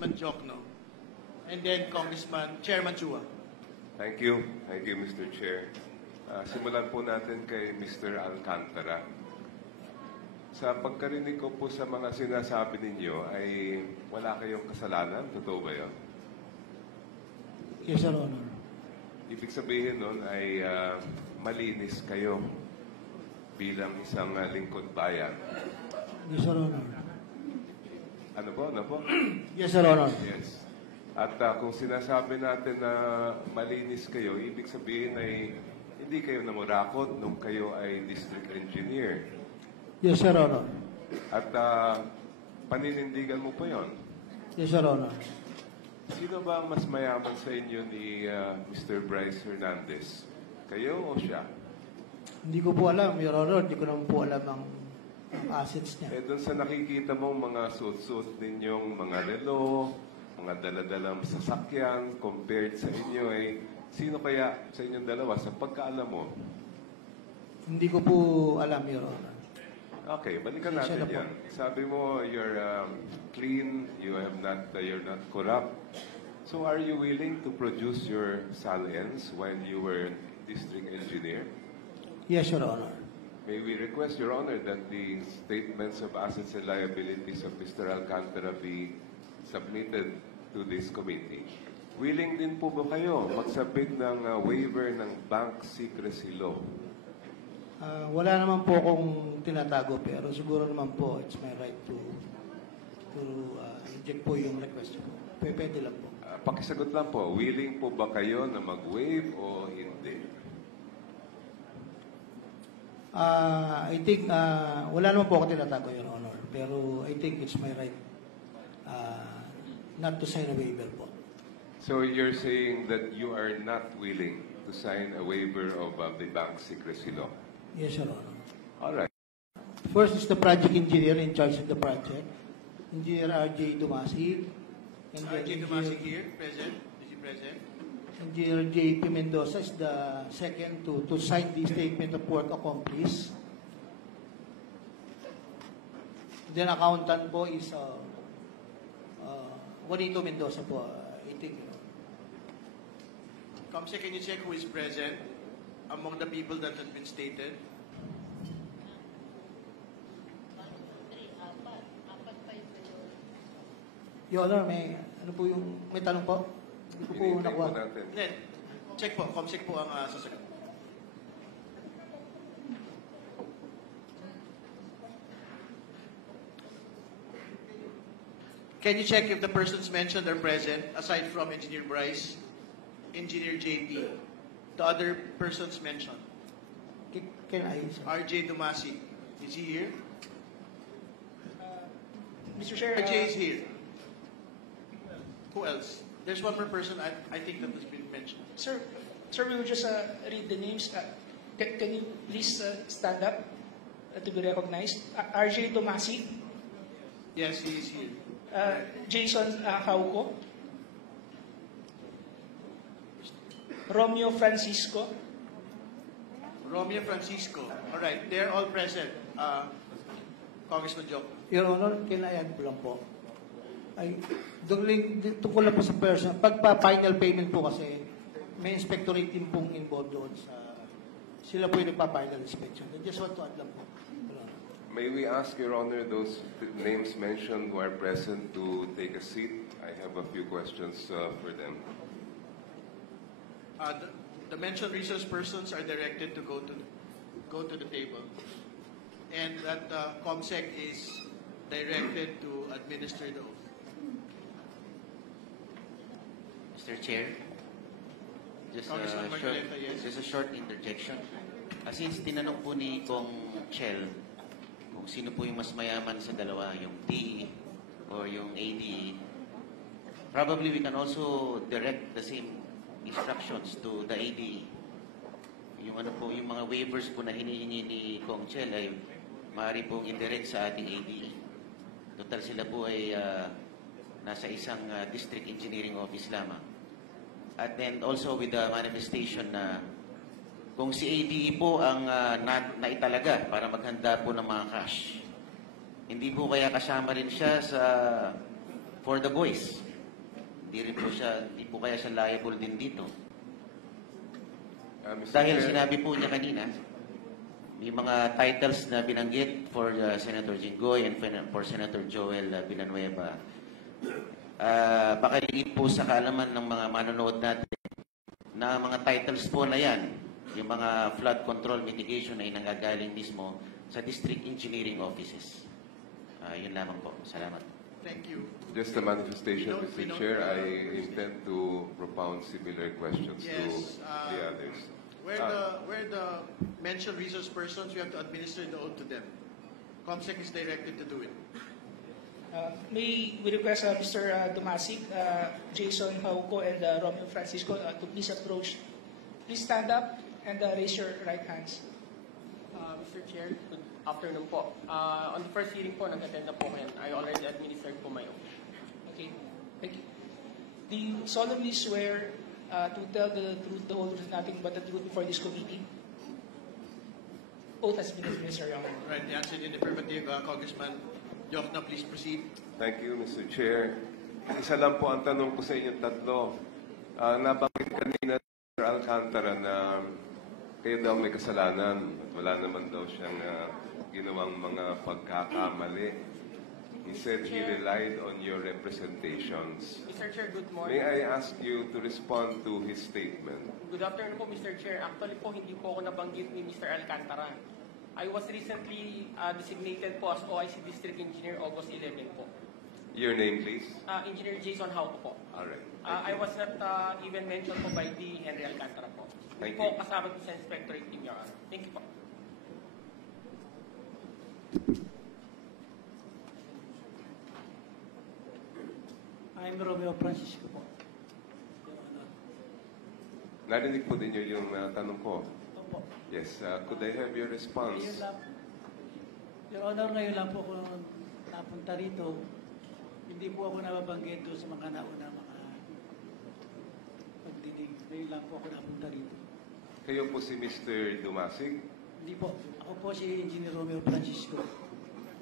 Congressman Jokno, and then Chairman Chua. Thank you. Thank you, Mr. Chair. Simulan po natin kay Mr. Alcantara. Sa pagkarinig ko po sa mga sinasabi ninyo ay wala kayong kasalanan. Totoo ba yun? Yes, Your Honor. Ibig sabihin nun ay malinis kayo bilang isang lingkod bayan. Yes, Your Honor. Ano po? Ano po? Yes, Your Honor. Yes. At kung sinasabi natin na malinis kayo, ibig sabihin ay hindi kayo namurakot nung kayo ay district engineer. Yes, Your Honor. At paninindigan mo pa yon. Yes, Your Honor. Sino ba ang mas mayaman sa inyo ni Mr. Bryce Hernandez? Kayo o siya? Hindi ko po alam, Your Honor. Hindi ko naman po alam ang assets niya. Eh, doon sa nakikita mong mga suot-suot ninyong mga relo, mga daladalang sasakyan, compared sa inyo ay sino kaya sa inyong dalawa sa pagkaalam mo? Hindi ko po alam, Your Honor. Okay, balikan natin yan. Sabi mo, you're clean, you're not corrupt. So are you willing to produce your salience when you were district engineer? Yes, Your Honor. May we request, Your Honor, that the statements of assets and liabilities of Mr. Alcantara be submitted to this committee. Willing din po ba kayo magsabit ng waiver ng bank secrecy law? Wala naman po akong tinatago, pero siguro naman po it's my right to inject po yung request ko. Pwede lang po. Pakisagot lang po, willing po ba kayo na mag-waive o hindi? I think, wala naman po ako tinatago, Your Honor. Pero I think it's my right not to sign a waiver po. So you're saying that you are not willing to sign a waiver of the bank secrecy law? Yes, Your Honor. All right. First is the project engineer in charge of the project, Engineer R.J. Dumasi. R.J. Dumasi here, present. Is he present? Engineer J.P. Mendoza is the second to sign the statement of work accomplished. Then accountant po is Juanito Mendoza po, I think. Comsec, can you check who is present among the people that have been stated? Your Honor, may tanong po? Hindi ko po nakuha. Natin. Check po, Comsec po ang sasagot. Can you check if the persons mentioned are present, aside from Engineer Bryce, Engineer JP, the other persons mentioned? Can I, sir? RJ Dumasi, is he here? Mr. Chair, RJ is here. Who else? There's one more person I think that has been mentioned. Sir, we will just read the names. Can you please stand up to be recognized? RJ Tomasi. Yes, he is here. Jason Hauco. Romeo Francisco. Romeo Francisco. All right, they're all present. Congressman Jok. Your Honor, can I add po lang po? Tungkol lang po sa person, pagpa-final payment po kasi, may inspectorate team pong involved doon sa, sila po yung nagpa-final inspection. I just want to add lang po. May we ask, Your Honor, those names mentioned who are present to take a seat? I have a few questions for them. The mentioned resource persons are directed to go to the table, and that COMSEC is directed to administer the oath. Mr. Chair, just Congressman Marcoleta, yes. a short interjection. Since tinanong po ni Kong Chel kung sino po yung mas mayaman sa dalawa, yung DE or yung ADE, probably we can also direct the same instructions to the ADE. Yung yung mga waivers po na hinihingi ni Kong Chel ay maaari pong indirect sa ating ADE. Total sila po ay nasa isang district engineering office lamang. At then also with the manifestation na kung si ADE po ang naitalaga para maghanda po ng mga cash, hindi po kaya kasama rin siya sa for the boys. Hindi po kaya siya liable din dito. Mr. Dahil Chair, sinabi po niya kanina, may mga titles na binanggit for Senator Jinggoy and for Senator Joel Villanueva. Baka liit po sa kaalaman ng mga manonood natin na mga titles po na yan, yung mga flood control mitigation ay nanggagaling mismo sa district engineering offices. Yun lamang po. Salamat. Thank you. just a manifestation, We Mr. don't, Chair, I intend to propound similar questions Yes, to the others. Where the mentioned resource persons, we have to administer the oath to them. COMSEC is directed to do it. May we request Mr. Dumasig, Jason Hauco, and Romeo Francisco to please approach. Please stand up and raise your right hands. Mr. Chair, good afternoon po. On the first hearing po, nag-attend na po ngayon. I already administered po my oath. Okay, thank you. Do you solemnly swear to tell the truth, the whole truth, nothing but the truth before this committee? Oath has been administered, Your Honor. Right, the answer in the affirmative, Congressman Jokna, please proceed. Thank you, Mr. Chair. Isa lang po ang tanong ko sa inyong tatlo. Nabanggit kanina Mr. Alcantara na kayo daw may kasalanan. Wala naman daw siyang ginawang mga pagkakamali. He said he relied on your representations. Mr. Chair, good May morning. I ask you to respond to his statement? Good afternoon po, Mr. Chair. Actually po, hindi po ako nabanggit ni Mr. Alcantara. I was recently designated po as OIC District Engineer August 11 po. Your name, please. Engineer Jason Hauco po. All right. I was not even mentioned po by the Henry Alcantara po. Hindi Thank po you. kasama po sa inspectorate team, Your Honor. Thank you po. I'm Romeo Francisco po. Narinig po ninyo yung tanong ko. Opo. Yes. Could I have your response? Ngayon lang, Your Honor, ngayon lang po ako napunta rito. Hindi po ako nababanggit doon sa mga nauna mga pagdidig. Ngayon lang po ako napunta rito. Kayo po si Mr. Dumasig. Hindi po. Ako po si Engineer Romeo Francisco.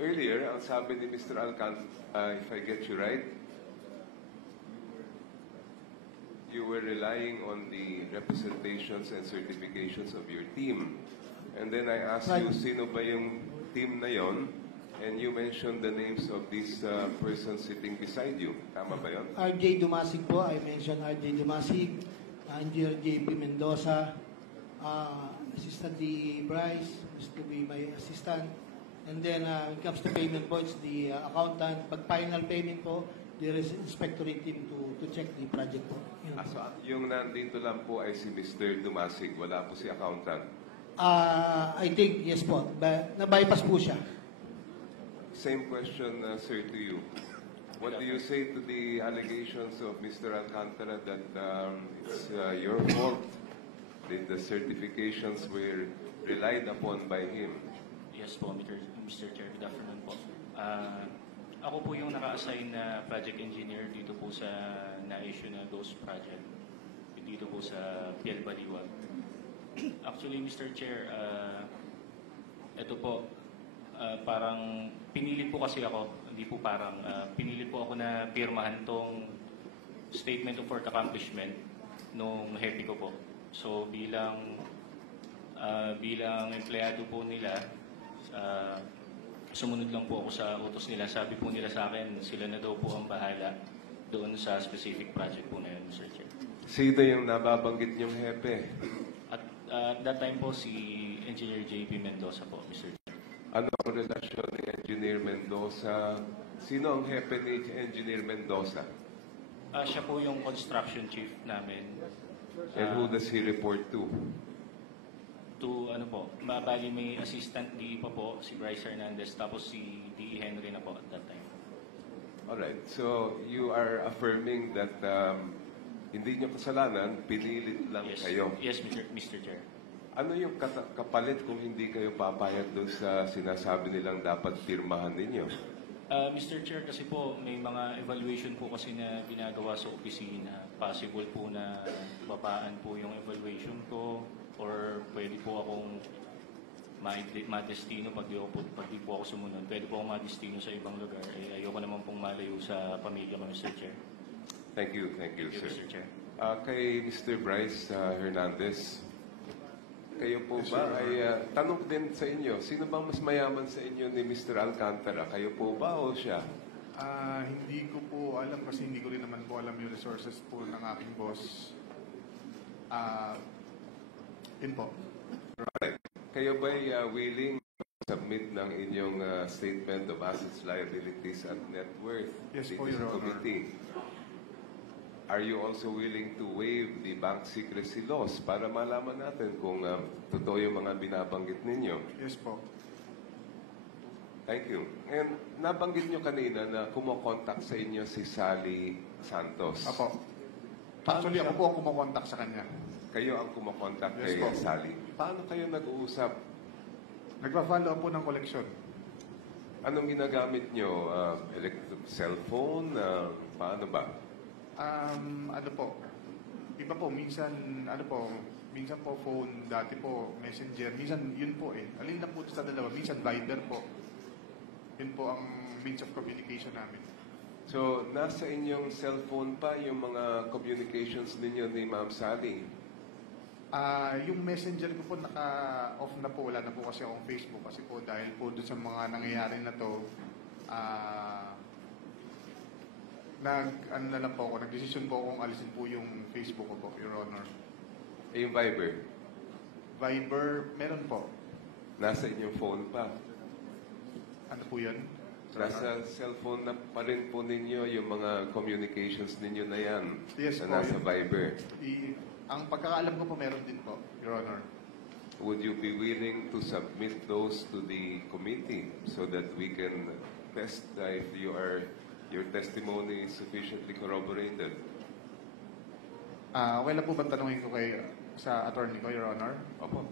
Earlier, ang sabi ni Mr. Alcantara, if I get you right, you were relying on the representations and certifications of your team. And then I asked you, Right. sino ba yung team na yon? And you mentioned the names of these persons sitting beside you. Tama ba yon? RJ Dumasig po. I mentioned RJ Dumasig, Engineer JP Mendoza, Assistant DE Bryce, who's to be my assistant. And then when it comes to payment po, it's the accountant. Pag final payment po, there is inspectorate team to check the project po. Yun. So, yung nandito lang po ay si Mr. Dumasig. Wala po si accountant. I think, yes po. Na-bypass po siya. Same question, sir, to you. What do you say to the allegations of Mr. Alcantara that it's your fault that the certifications were relied upon by him? Yes po, Mr. Chair. Good afternoon po. Ako po yung naka-assign na project engineer dito po sa na-issue na Ghost Project. Dito po sa Piel Baliwag. Actually, Mr. Chair, ito po, parang pinili po kasi ako, hindi po parang, pinili po ako na pirmahan tong Statement of Work Accomplishment nung hepe ko po. So, bilang empleyado po nila, sumunod lang po ako sa utos nila. Sabi po nila sa akin, sila na daw po ang bahala doon sa specific project po na yun, Mr. Chair. Sino yung nababanggit niyong hepe? At that time po, si Engineer JP Mendoza po, Mr. Chair. Ano ang relasyon ni Engineer Mendoza? Sino ang hepe ni Engineer Mendoza? Siya po yung construction chief namin. And who does he report to? To ano po, bali may assistant DE pa po, si Bryce Hernandez, tapos si DE Henry na po at that time. Alright, so you are affirming that hindi niyo kasalanan, pinilit lang Yes, kayo. yes, Mr. Chair. Ano yung kapalit kung hindi kayo papayag doon sa sinasabi nilang dapat pirmahan ninyo? Mr. Chair, kasi po may mga evaluation po kasi na ginagawa sa opisina. Possible po na babaan po yung evaluation ko or pwede po akong madestino pag di po ako sumunod. Pwede po akong madestino sa ibang lugar. Ayoko naman pong malayo sa pamilya ko, Mr. Chair. Thank you, Thank you, sir. Mr. Chair. Kay Mr. Bryce Hernandez, kayo po Yes, ba Your ay tanong din sa inyo, sino bang mas mayaman sa inyo ni Mr. Alcantara? Kayo po ba o siya? Hindi ko po alam kasi hindi ko rin naman po alam yung resources po ng aking boss. Yun po. Right. Kayo ba ay willing to submit ng inyong statement of assets, liabilities, at net worth Yes to po, this Your Honor. committee? Are you also willing to waive the bank secrecy laws para malaman natin kung totoo yung mga binabanggit ninyo? Yes po. Thank you. And nabanggit nyo kanina na kumokontak sa inyo si Sally Santos. Apo. Actually, ako po ang kumakontak sa kanya. Kayo ang kumokontak Yes kay po. Sally. Paano kayo nag-uusap? Nagpa-follow up po ng koleksyon. Anong ginagamit nyo? Cellphone? Paano ba? Ano po? Iba po, minsan po phone, dati po messenger, minsan yun po eh. Alin lang po sa dalawa, minsan Viber po. Yun po ang means of communication namin. So, nasa inyong cellphone pa yung mga communications ninyo ni Ma'am Sally? Yung messenger ko po naka-off na po, wala na po kasi akong Facebook kasi po dahil po doon sa mga nangyayari na to, ano na lang po ako, nag-decision po akong alisin po yung Facebook ko po, Your Honor. Yung Viber? Viber, meron po. Nasa inyong phone pa? Ano po yun? Nasa cellphone na pa rin po ninyo yung mga communications ninyo na yan? Yes na po. nasa Viber? Ang pagkakaalam ko po, meron din po, Your Honor. Would you be willing to submit those to the committee so that we can test if your testimony is sufficiently corroborated? Okay lang po ba tanungin ko sa attorney ko, Your Honor? Opo.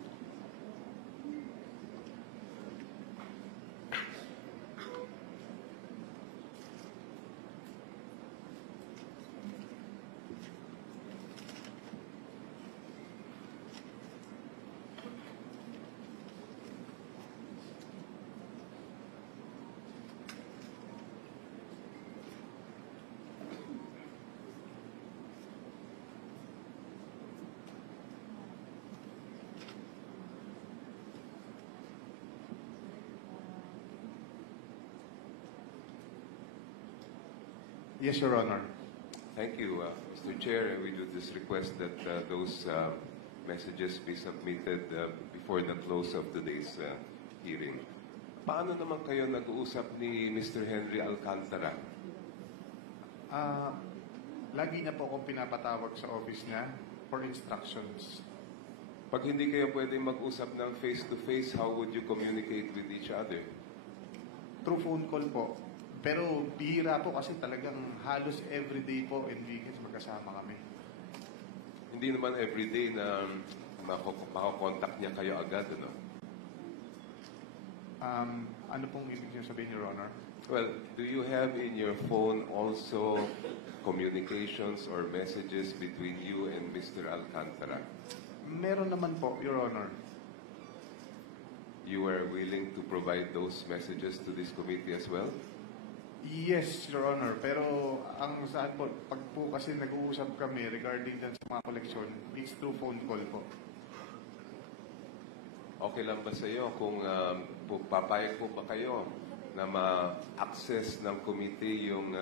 Yes, Your Honor. Thank you, Mr. Chair. We do this request that those messages be submitted before the close of today's hearing. Paano naman kayo nag-uusap ni Mr. Henry Alcantara? Lagi niya po akong pinapatawag sa office niya for instructions. Pag hindi kayo pwedeng mag-usap ng face-to-face, how would you communicate with each other? Through phone call po. Pero bihira po kasi talagang halos everyday po and weekends magkasama kami. Hindi naman everyday na makakontakt niya kayo agad, ano? Ano pong ibig niyo sabihin, Your Honor? Well, do you have in your phone also communications or messages between you and Mr. Alcantara? Meron naman po, Your Honor. You are willing to provide those messages to this committee as well? Yes, Your Honor. Pero ang saan po, pag po kasi nag-uusap kami regarding dyan sa mga koleksyon, it's through phone call po. Okay lang ba sa iyo kung papayag po ba kayo na ma-access ng committee yung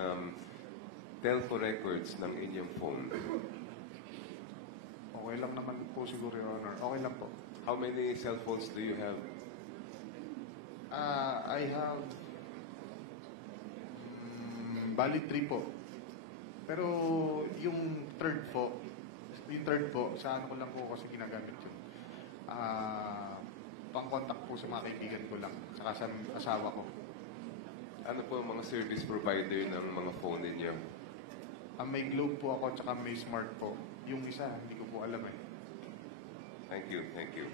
telco records ng inyong phone? Okay lang naman po siguro, Your Honor. Okay lang po. How many cell phones do you have? I have bali 3 po. Pero yung third po, sa ano ko lang po kasi ginagamit yun. Pang-contact po sa mga kaibigan ko lang, saka sa asawa ko. Ano po ang mga service provider ng mga phone ninyo? May Globe po ako, tsaka may Smart po. Yung isa, hindi ko po alam eh. Thank you, thank you.